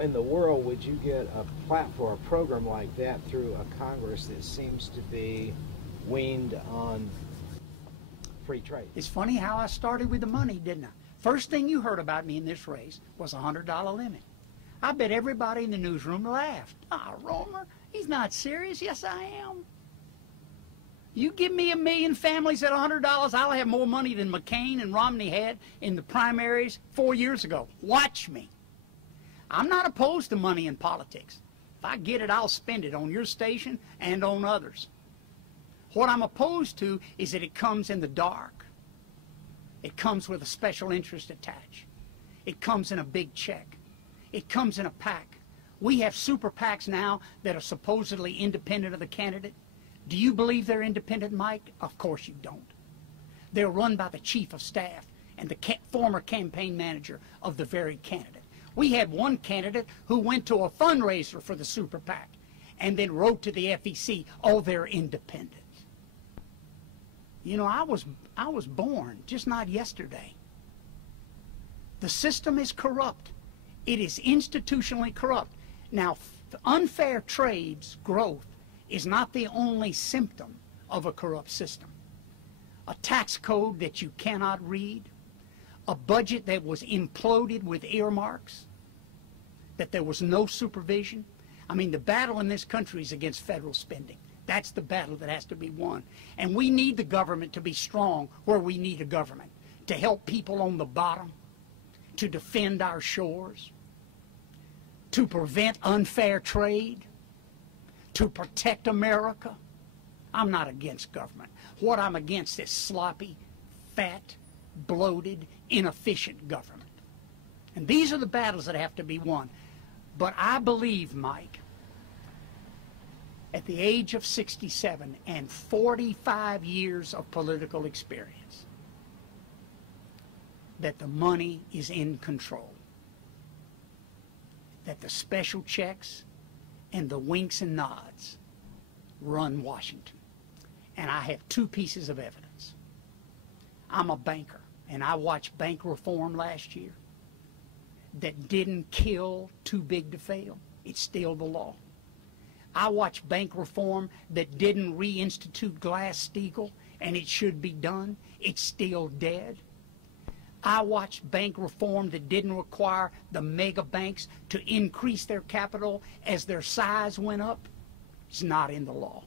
In the world would you get a platform, a program like that through a Congress that seems to be weaned on free trade? It's funny how I started with the money, didn't I? First thing you heard about me in this race was a $100 limit. I bet everybody in the newsroom laughed. Ah, Roemer, he's not serious. Yes, I am. You give me 1 million families at $100, I'll have more money than McCain and Romney had in the primaries 4 years ago. Watch me. I'm not opposed to money in politics. If I get it, I'll spend it on your station and on others. What I'm opposed to is that it comes in the dark. It comes with a special interest attached. It comes in a big check. It comes in a PAC. We have super PACs now that are supposedly independent of the candidate. Do you believe they're independent, Mike? Of course you don't. They're run by the chief of staff and the former campaign manager of the very candidate. We had one candidate who went to a fundraiser for the super PAC and then wrote to the FEC, oh, they're independent. You know, I was born, just not yesterday. The system is corrupt. It is institutionally corrupt. Now, unfair trade's growth is not the only symptom of a corrupt system. A tax code that you cannot read, a budget that was imploded with earmarks, that there was no supervision. I mean, the battle in this country is against federal spending. That's the battle that has to be won. And we need the government to be strong where we need a government, to help people on the bottom, to defend our shores, to prevent unfair trade, to protect America. I'm not against government. What I'm against is sloppy, fat, bloated, inefficient government. And these are the battles that have to be won. But I believe, Mike, at the age of 67 and 45 years of political experience, that the money is in control. That the special checks and the winks and nods run Washington. And I have 2 pieces of evidence. I'm a banker, and I watched bank reform last year that didn't kill too big to fail. It's still the law. I watched bank reform that didn't reinstitute Glass-Steagall, and it should be done. It's still dead. I watched bank reform that didn't require the mega banks to increase their capital as their size went up. It's not in the law.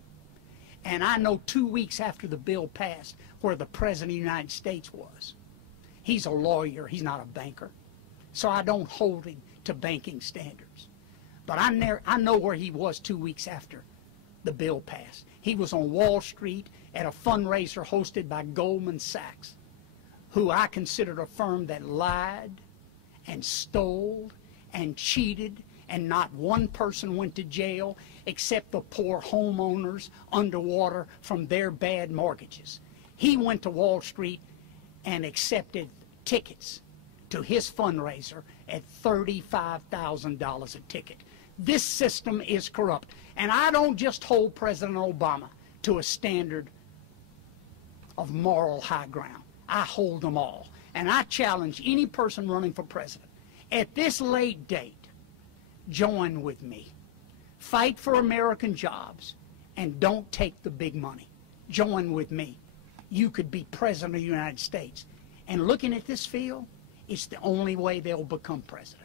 And I know 2 weeks after the bill passed where the President of the United States was. He's a lawyer. He's not a banker. So I don't hold him to banking standards. But I know where he was 2 weeks after the bill passed. He was on Wall Street at a fundraiser hosted by Goldman Sachs, who I considered a firm that lied and stole and cheated, and not one person went to jail except the poor homeowners underwater from their bad mortgages. He went to Wall Street and accepted tickets to his fundraiser at $35,000 a ticket. This system is corrupt. And I don't just hold President Obama to a standard of moral high ground. I hold them all. And I challenge any person running for president, at this late date, join with me. Fight for American jobs and don't take the big money. Join with me. You could be president of the United States. And looking at this field, it's the only way they'll become president.